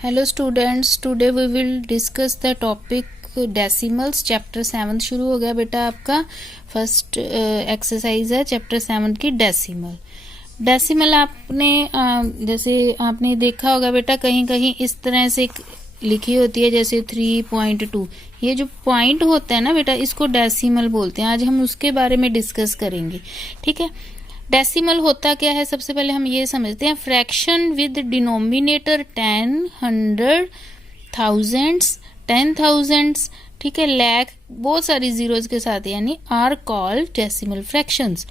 Hello students, today we will discuss the topic decimals. Chapter 7 शुरू हो गया बेटा। आपका फर्स्ट एक्सरसाइज है चैप्टर 7 की डेसिमल। डेसिमल आपने जैसे आपने देखा होगा बेटा, कहीं कहीं इस तरह से लिखी होती है, जैसे 3.2। ये जो पॉइंट होता है ना बेटा, इसको डेसिमल बोलते हैं। आज हम उसके बारे में डिस्कस करेंगे, ठीक है। डेसिमल होता क्या है, सबसे पहले हम ये समझते हैं। फ्रैक्शन विद डिनोमिनेटर 10, 100, थाउजेंड्स, 10,000, ठीक है, लाख, बहुत सारी जीरोस के साथ, यानी आर कॉल्ड डेसिमल फ्रैक्शंस।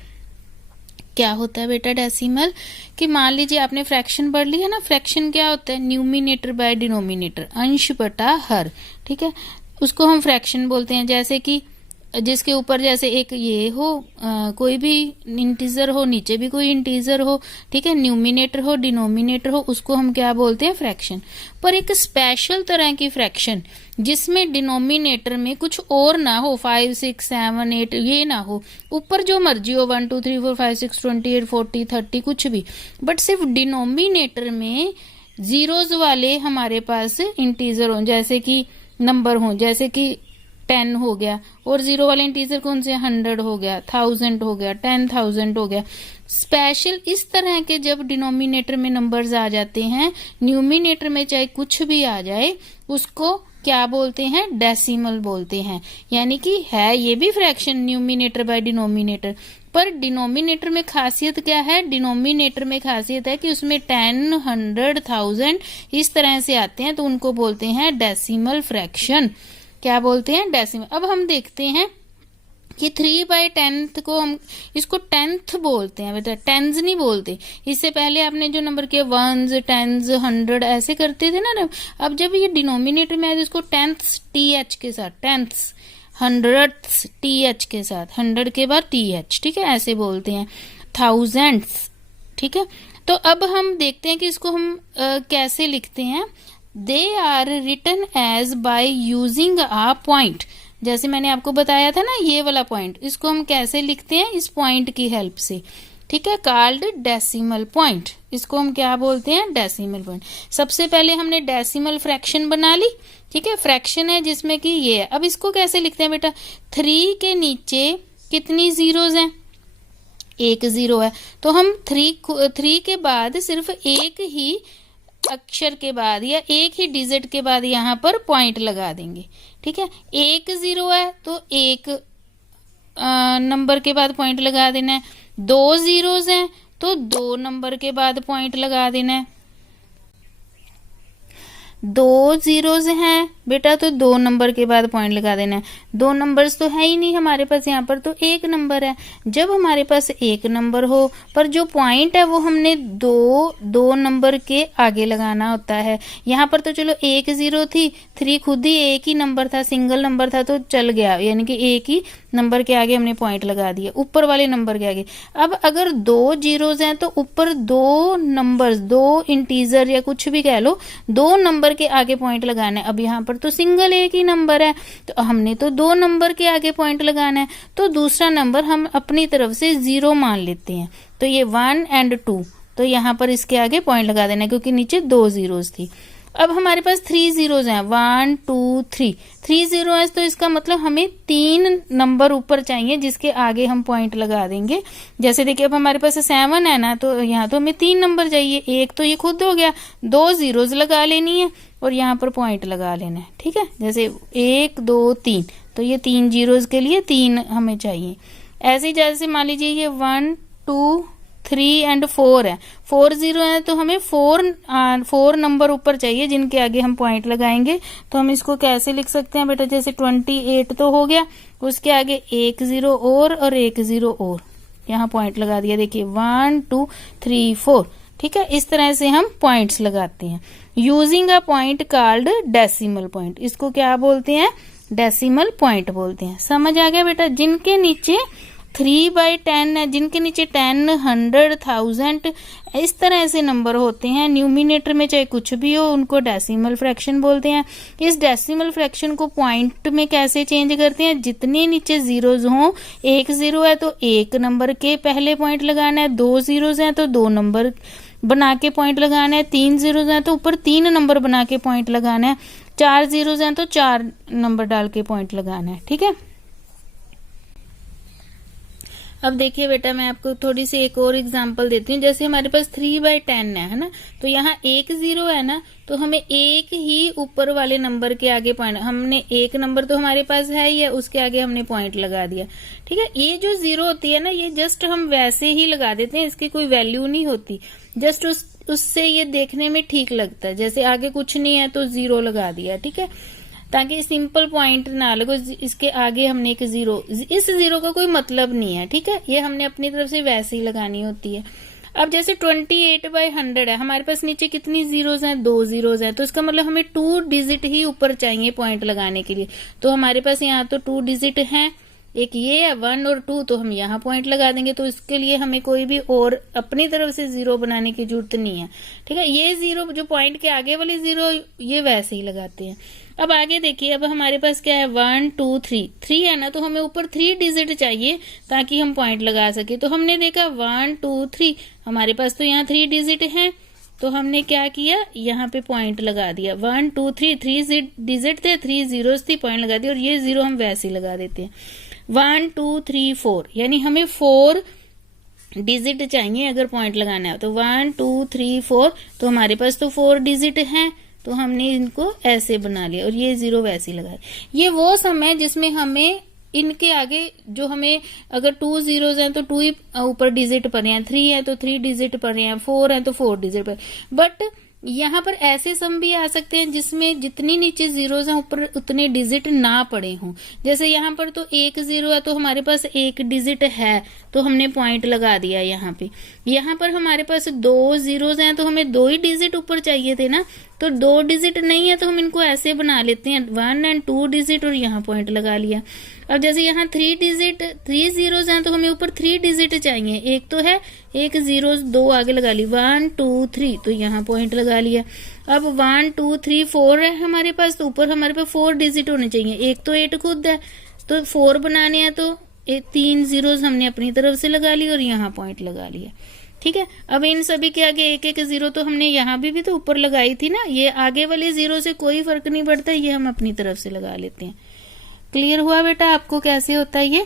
क्या होता है बेटा डेसिमल, कि मान लीजिए आपने फ्रैक्शन पढ़ ली है ना। फ्रैक्शन क्या होता है, न्यूमिनेटर बाय डिनोमिनेटर, अंश बटा हर, ठीक है, उसको हम फ्रैक्शन बोलते हैं। जैसे कि जिसके ऊपर जैसे एक ये हो, कोई भी इंटीजर हो, नीचे भी कोई इंटीजर हो, ठीक है, न्यूमिनेटर हो, डिनोमिनेटर हो, उसको हम क्या बोलते हैं, फ्रैक्शन। पर एक स्पेशल तरह की फ्रैक्शन जिसमें डिनोमिनेटर में कुछ और ना हो, 5, 6, 7, 8 ये ना हो, ऊपर जो मर्जी हो 1, 2, 3, 4, 5, 6, 28, 40, 30 कुछ भी, बट सिर्फ डिनोमिनेटर में जीरोज वाले हमारे पास इंटीजर हो, जैसे कि नंबर हो, जैसे कि 10 हो गया, और जीरो वाले इंटीजर कौन से, 100 हो गया, 1000 हो गया, 10,000 हो गया। स्पेशल इस तरह के जब डिनोमिनेटर में नंबर्स आ जाते हैं, न्यूमिनेटर में चाहे कुछ भी आ जाए, उसको क्या बोलते हैं, डेसिमल बोलते हैं। यानी कि है ये भी फ्रैक्शन, न्यूमिनेटर बाय डिनोमिनेटर, पर डिनोमिनेटर में खासियत क्या है, डिनोमिनेटर में खासियत है कि उसमें 10, 100, 1000 इस तरह से आते हैं, तो उनको बोलते हैं डेसिमल फ्रैक्शन। क्या बोलते हैं, डेसिमल। अब हम देखते हैं कि 3/10 को हम इसको 10th बोलते हैं बेटा, टेंस नहीं बोलते। इससे पहले आपने जो नंबर किया 1s, 10s, 100 ऐसे करते थे ना। अब जब ये डिनोमिनेटर में आए, इसको 10th TH के साथ, 10th, 100th TH के साथ, 100 के बाद TH, ठीक है, ऐसे बोलते हैं। thousands, ठीक है। तो अब हम देखते हैं कि इसको हम कैसे लिखते हैं। They are written as by using a point। जैसे मैंने आपको बताया था ना, ये वाला पॉइंट, इसको हम कैसे लिखते हैं, इस पॉइंट की हेल्प से, ठीक है, कॉल्ड डेसिमल पॉइंट। इसको हम क्या बोलते हैं, डेसिमल पॉइंट। सबसे पहले हमने डेसिमल फ्रैक्शन बना ली, ठीक है, फ्रैक्शन है जिसमें कि ये है। अब इसको कैसे लिखते हैं बेटा, 3 के नीचे कितनी जीरोज हैं, एक जीरो है, तो हम 3 के बाद सिर्फ एक ही अक्षर के बाद या एक ही डिजिट के बाद यहाँ पर पॉइंट लगा देंगे, ठीक है। एक जीरो है तो एक नंबर के बाद पॉइंट लगा देना है। 2 जीरोज हैं तो 2 नंबर के बाद पॉइंट लगा देना है। 2 जीरोज हैं बेटा तो 2 नंबर के बाद पॉइंट लगा देना है। 2 नंबर्स तो है ही नहीं हमारे पास, यहाँ पर तो एक नंबर है। जब हमारे पास एक नंबर हो पर जो पॉइंट है वो हमने दो नंबर के आगे लगाना होता है। यहाँ पर तो चलो एक जीरो थी, 3 खुद ही एक ही नंबर था, सिंगल नंबर था, तो चल गया, यानी कि एक ही नंबर के आगे हमने पॉइंट लगा दिया, ऊपर वाले नंबर के आगे। अब अगर 2 जीरोज हैं तो ऊपर 2 नंबर्स, 2 इंटीजर या कुछ भी कह लो, 2 नंबर के आगे पॉइंट लगाना है। अब यहाँ पर तो सिंगल एक ही नंबर है, तो हमने तो 2 नंबर के आगे पॉइंट लगाना है, तो दूसरा नंबर हम अपनी तरफ से 0 मान लेते हैं। तो ये 1 और 2, तो यहाँ पर इसके आगे पॉइंट लगा देना है, क्योंकि नीचे 2 जीरोज थी। अब हमारे पास 3 जीरोज हैं, 1, 2, 3 जीरो है, तो इसका मतलब हमें 3 नंबर ऊपर चाहिए जिसके आगे हम पॉइंट लगा देंगे। जैसे देखिए अब हमारे पास 7 है ना, तो यहाँ तो हमें 3 नंबर चाहिए, एक तो ये खुद हो गया, 2 जीरोज लगा लेनी है और यहाँ पर पॉइंट लगा लेना है, ठीक है। जैसे 1, 2, 3, तो ये 3 जीरोज के लिए 3 हमें चाहिए। ऐसे ही जैसे मान लीजिए ये 1, 2, 3 और 4 है, 4 जीरो है, तो हमें 4 नंबर ऊपर चाहिए जिनके आगे हम पॉइंट लगाएंगे। तो हम इसको कैसे लिख सकते हैं बेटा, जैसे 28 तो हो गया, उसके आगे 1 जीरो और 1 जीरो और, यहाँ पॉइंट लगा दिया। देखिए 1, 2, 3, 4, ठीक है, इस तरह से हम पॉइंट्स लगाते हैं using a point called decimal point. इसको क्या बोलते हैं, डेसिमल पॉइंट बोलते हैं। समझ आ गया बेटा। जिनके नीचे 3/10 है, जिनके नीचे 10, 100, 1000 इस तरह से नंबर होते हैं, न्यूमिनेटर में चाहे कुछ भी हो, उनको डेसिमल फ्रैक्शन बोलते हैं। इस डेसिमल फ्रैक्शन को पॉइंट में कैसे चेंज करते हैं, जितने नीचे जीरोज हों, 1 जीरो है तो 1 नंबर के पहले पॉइंट लगाना है, 2 जीरोज हैं तो 2 नंबर बना के पॉइंट लगाना है, 3 जीरोज हैं तो ऊपर 3 नंबर बना के पॉइंट लगाना है, 4 जीरोज हैं तो 4 नंबर डाल के पॉइंट लगाना है। ठीक है, अब देखिए बेटा मैं आपको थोड़ी सी एक और एग्जांपल देती हूँ। जैसे हमारे पास 3/10 है ना, तो यहाँ एक जीरो है ना, तो हमें एक ही ऊपर वाले नंबर के आगे पॉइंट, हमने एक नंबर तो हमारे पास है ही है, उसके आगे हमने पॉइंट लगा दिया। ठीक है, ये जो जीरो होती है ना, ये जस्ट हम वैसे ही लगा देते हैं, इसकी कोई वैल्यू नहीं होती, जस्ट उससे ये देखने में ठीक लगता है, जैसे आगे कुछ नहीं है तो जीरो लगा दिया। ठीक है, ताकि सिंपल पॉइंट ना लगो, इसके आगे हमने एक जीरो, इस जीरो का कोई मतलब नहीं है। ठीक है, ये हमने अपनी तरफ से वैसे ही लगानी होती है। अब जैसे 28/100 है, हमारे पास नीचे कितनी जीरोज हैं, 2 जीरोज हैं, तो इसका मतलब हमें 2 डिजिट ही ऊपर चाहिए पॉइंट लगाने के लिए। तो हमारे पास यहाँ तो 2 डिजिट हैं, एक ये है 1 और 2, तो हम यहाँ पॉइंट लगा देंगे। तो इसके लिए हमें कोई भी और अपनी तरफ से जीरो बनाने की जरूरत नहीं है। ठीक है, ये जीरो जो पॉइंट के आगे वाले जीरो, ये वैसे ही लगाते हैं। अब आगे देखिए, अब हमारे पास क्या है, 1 2 3, 3 है ना, तो हमें ऊपर 3 डिजिट चाहिए ताकि हम पॉइंट लगा सके। तो हमने देखा 1 2 3, हमारे पास तो यहाँ 3 डिजिट है, तो हमने क्या किया, यहाँ पे पॉइंट लगा दिया। 1 2 3, 3 डिजिट थे, 3 जीरोस थी, पॉइंट लगा दिया। और ये जीरो हम वैसे ही लगा देते हैं। 1 2 3 4, यानी हमें 4 डिजिट चाहिए अगर पॉइंट लगाना है। तो 1 2 3 4, तो हमारे पास तो 4 डिजिट हैं, तो हमने इनको ऐसे बना लिया और ये जीरो वैसे ही लगाया। ये वो सम है जिसमें हमें इनके आगे जो हमें, अगर 2 जीरोज हैं तो 2 ही ऊपर डिजिट पर हैं, 3 है तो 3 डिजिट पर हैं, 4 है तो 4 डिजिट पर। बट यहाँ पर ऐसे सम भी आ सकते हैं जिसमें जितनी नीचे जीरोज हैं ऊपर उतने डिजिट ना पड़े हों। जैसे यहाँ पर तो 1 जीरो है, तो हमारे पास 1 डिजिट है, तो हमने पॉइंट लगा दिया यहाँ पे। यहाँ पर हमारे पास 2 जीरोज हैं, तो हमें 2 ही डिजिट ऊपर चाहिए थे ना, तो 2 डिजिट नहीं है, तो हम इनको ऐसे बना लेते हैं 1 और 2 डिजिट, और यहाँ पॉइंट लगा लिया। अब जैसे यहाँ 3 डिजिट, 3 जीरोज हैं, तो हमें ऊपर 3 डिजिट चाहिए, एक तो है, एक जीरो 2 आगे लगा ली, 1 2 3, तो यहाँ पॉइंट लगा लिया। अब 1 2 3 4 है हमारे पास, तो ऊपर हमारे पास 4 डिजिट होने चाहिए, एक तो 8 खुद है, तो 4 बनाने हैं, तो 3 जीरोज हमने अपनी तरफ से लगा ली और यहाँ पॉइंट लगा लिया। ठीक है, अब इन सभी के आगे एक एक जीरो तो हमने यहाँ भी तो ऊपर लगाई थी ना, ये आगे वाले जीरो से कोई फर्क नहीं पड़ता, ये हम अपनी तरफ से लगा लेते हैं। क्लियर हुआ बेटा आपको कैसे होता है ये?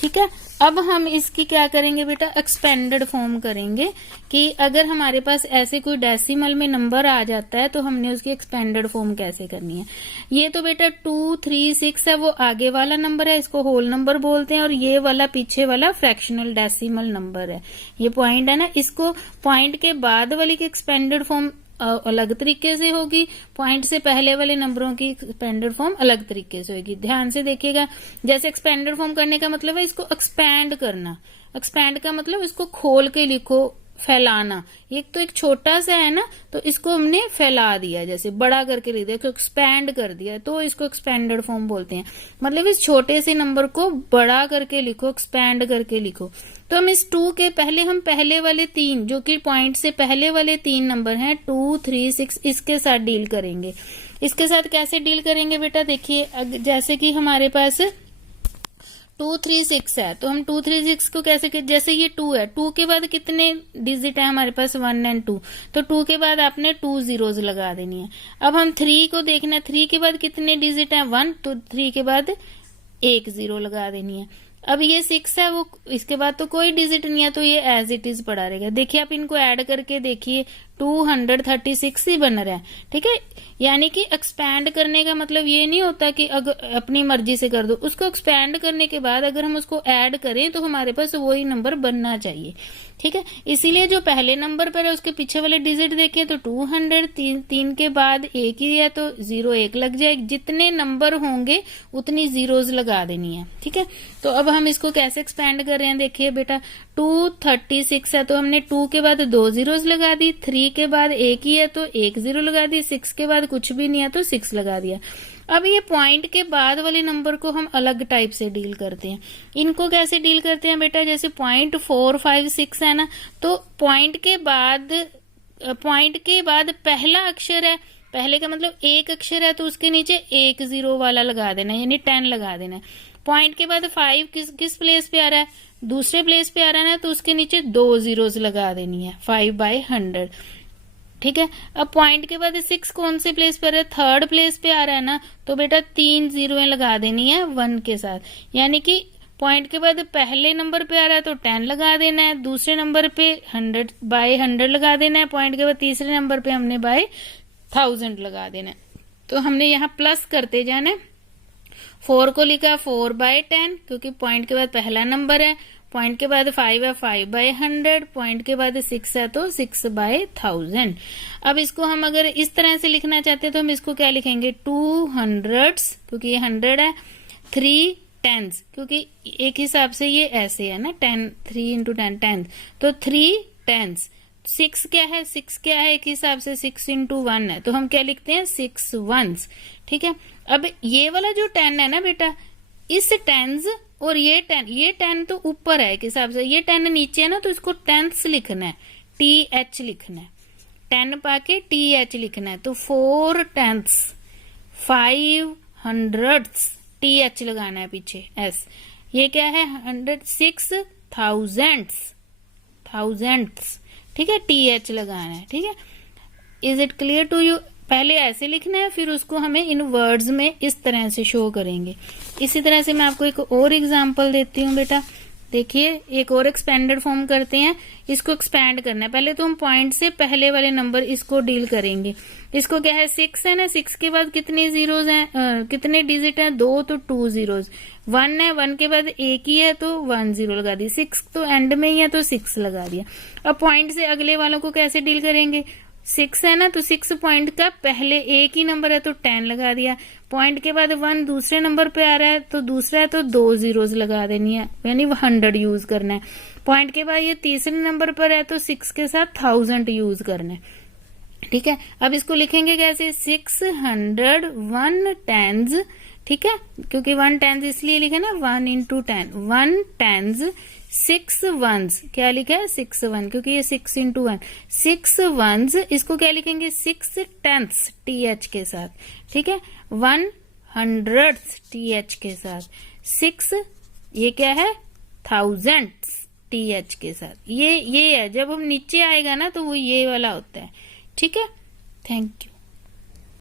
ठीक है, अब हम इसकी क्या करेंगे बेटा, एक्सपेंडेड फॉर्म करेंगे कि अगर हमारे पास ऐसे कोई डेसिमल में नंबर आ जाता है तो हमने उसकी एक्सपेंडेड फॉर्म कैसे करनी है। ये तो बेटा 2 3 6 है, वो आगे वाला नंबर है, इसको होल नंबर बोलते हैं, और ये वाला पीछे वाला फ्रैक्शनल डेसिमल नंबर है, ये पॉइंट है ना, इसको पॉइंट के बाद वाली की एक्सपेंडेड फॉर्म अलग तरीके से होगी, पॉइंट से पहले वाले नंबरों की एक्सपेंडेड फॉर्म अलग तरीके से होगी। ध्यान से देखिएगा, जैसे एक्सपेंडेड फॉर्म करने का मतलब है इसको एक्सपैंड करना, एक्सपैंड का मतलब इसको खोल के लिखो, फैलाना। एक तो एक छोटा सा है ना, तो इसको हमने फैला दिया, जैसे बड़ा करके लिख दिया, एक्सपैंड कर दिया, तो इसको एक्सपेंडेड फॉर्म बोलते हैं। मतलब इस छोटे से नंबर को बड़ा करके लिखो, एक्सपैंड करके लिखो। तो हम इस 2 के पहले, हम पहले वाले 3 जो कि पॉइंट से पहले वाले 3 नंबर हैं 2 3 6, इसके साथ डील करेंगे। इसके साथ कैसे डील करेंगे बेटा, देखिए जैसे कि हमारे पास 2 3 6 है, तो हम 2 3 6 को कैसे, जैसे ये 2 है, 2 के बाद कितने डिजिट है हमारे पास, 1 और 2, तो 2 के बाद आपने 2 जीरोज लगा देनी है। अब हम 3 को देखना है, 3 के बाद कितने डिजिट है, 1, तो 3 के बाद 1 जीरो लगा देनी है। अब ये 6 है, वो इसके बाद तो कोई डिजिट नहीं है, तो ये एज इट इज पड़ा रहेगा। देखिए आप इनको ऐड करके देखिए, 236 ही बन रहा है। ठीक है, यानी कि एक्सपैंड करने का मतलब ये नहीं होता कि अगर अपनी मर्जी से कर दो, उसको एक्सपैंड करने के बाद अगर हम उसको ऐड करें तो हमारे पास वही नंबर बनना चाहिए। ठीक है, इसीलिए जो पहले नंबर पर है उसके पीछे वाले डिजिट देखें तो 200, 3 के बाद एक ही है, तो 0 1 लग जाए, जितने नंबर होंगे उतनी जीरोज लगा देनी है। ठीक है, तो अब हम इसको कैसे एक्सपैंड कर रहे हैं, देखिए बेटा 236 है, तो हमने 2 के बाद 2 जीरोज लगा दी, 3 के बाद एक ही है तो 1 जीरो लगा दी, 6 के बाद कुछ भी नहीं है तो 6 लगा दिया। अब ये पॉइंट के बाद वाले नंबर को हम अलग टाइप से डील करते हैं। इनको कैसे डील करते हैं बेटा, जैसे पॉइंट 4 5 6 है ना, तो पॉइंट के बाद पहला अक्षर है, पहले का मतलब एक अक्षर है, तो उसके नीचे 1 जीरो वाला लगा देना, यानी 10 लगा देना है। पॉइंट के बाद 5 किस प्लेस पे आ रहा है, दूसरे प्लेस पे आ रहा है ना, तो उसके नीचे 2 जीरोस लगा देनी है, 5/100। ठीक है, अब पॉइंट के बाद 6 कौन से प्लेस पर है, थर्ड प्लेस पे आ रहा है ना, तो बेटा 3 जीरोएं लगा देनी है 1 के साथ। यानी कि पॉइंट के बाद पहले नंबर पे आ रहा है तो 10 लगा देना है, दूसरे नंबर पे 100/100 लगा देना है, पॉइंट के बाद तीसरे नंबर पे हमने बाय 1000 लगा देना है। तो हमने यहाँ प्लस करते जाना है। 4 को लिखा 4/10, क्योंकि पॉइंट के बाद पहला नंबर है, पॉइंट के बाद 5 है 5/100, पॉइंट के बाद 6 है तो 6/1000। अब इसको हम अगर इस तरह से लिखना चाहते हैं तो हम इसको क्या लिखेंगे, 2 हंड्रेड्स, क्योंकि ये 100 है, 3 टेंस, क्योंकि एक हिसाब से ये ऐसे है ना, 10, 3 इंटू 10 टेंस, तो 3 टेंस। 6 क्या है, 6 क्या है, एक हिसाब से 6 इंटू 1 है, तो हम क्या लिखते हैं, 6 वंस। ठीक है, अब ये वाला जो 10 है ना बेटा, इस टेंस और ये 10 तो ऊपर है एक हिसाब से, ये 10 नीचे है ना, तो इसको टेंस लिखना है, TH लिखना है, 10 पाके TH लिखना है, तो 4 टेंस, 5 हंड्रेड्स, TH लगाना है पीछे S। ये क्या है, 106 थाउजेंड्स। ठीक है, TH लगाना है। ठीक है, is it clear to you? पहले ऐसे लिखना है, फिर उसको हमें इन वर्ड्स में इस तरह से शो करेंगे। इसी तरह से मैं आपको एक और एग्जांपल देती हूँ बेटा। देखिए, एक और एक्सपेंडेड फॉर्म करते हैं, इसको एक्सपैंड करना है। पहले तो हम पॉइंट से पहले वाले नंबर इसको डील करेंगे। इसको क्या है, 6 है ना, 6 के बाद कितने जीरोज हैं, कितने डिजिट हैं, 2, तो 2 जीरोज। 1 है, 1 के बाद एक ही है तो 1 जीरो लगा दी। 6 तो एंड में ही है तो 6 लगा दिया। अब पॉइंट से अगले वालों को कैसे डील करेंगे, 6 है ना, तो 6 पॉइंट का पहले एक ही नंबर है तो 10 लगा दिया। पॉइंट के बाद 1 दूसरे नंबर पे आ रहा है तो दूसरा है तो 2 जीरोज लगा देनी है, यानी 100 यूज करना है। पॉइंट के बाद ये तीसरे नंबर पर है तो 6 के साथ 1000 यूज करना है। ठीक है, अब इसको लिखेंगे कैसे, 600 1 टेंस। ठीक है, क्योंकि 1 टेंस इसलिए लिखे ना, 1 इंटू 10, 1 टेंस, 6 वंस, क्या लिखा है, 6 1, क्योंकि ये 6 इंटू 1, 6 वंस। इसको क्या लिखेंगे, 6 टेंथ्स TH के साथ। ठीक है, 1 हंड्रेड्स TH के साथ, 6 ये क्या है, थाउजेंड्स TH के साथ। ये है, जब हम नीचे आएगा ना तो वो ये वाला होता है। ठीक है, थैंक यू।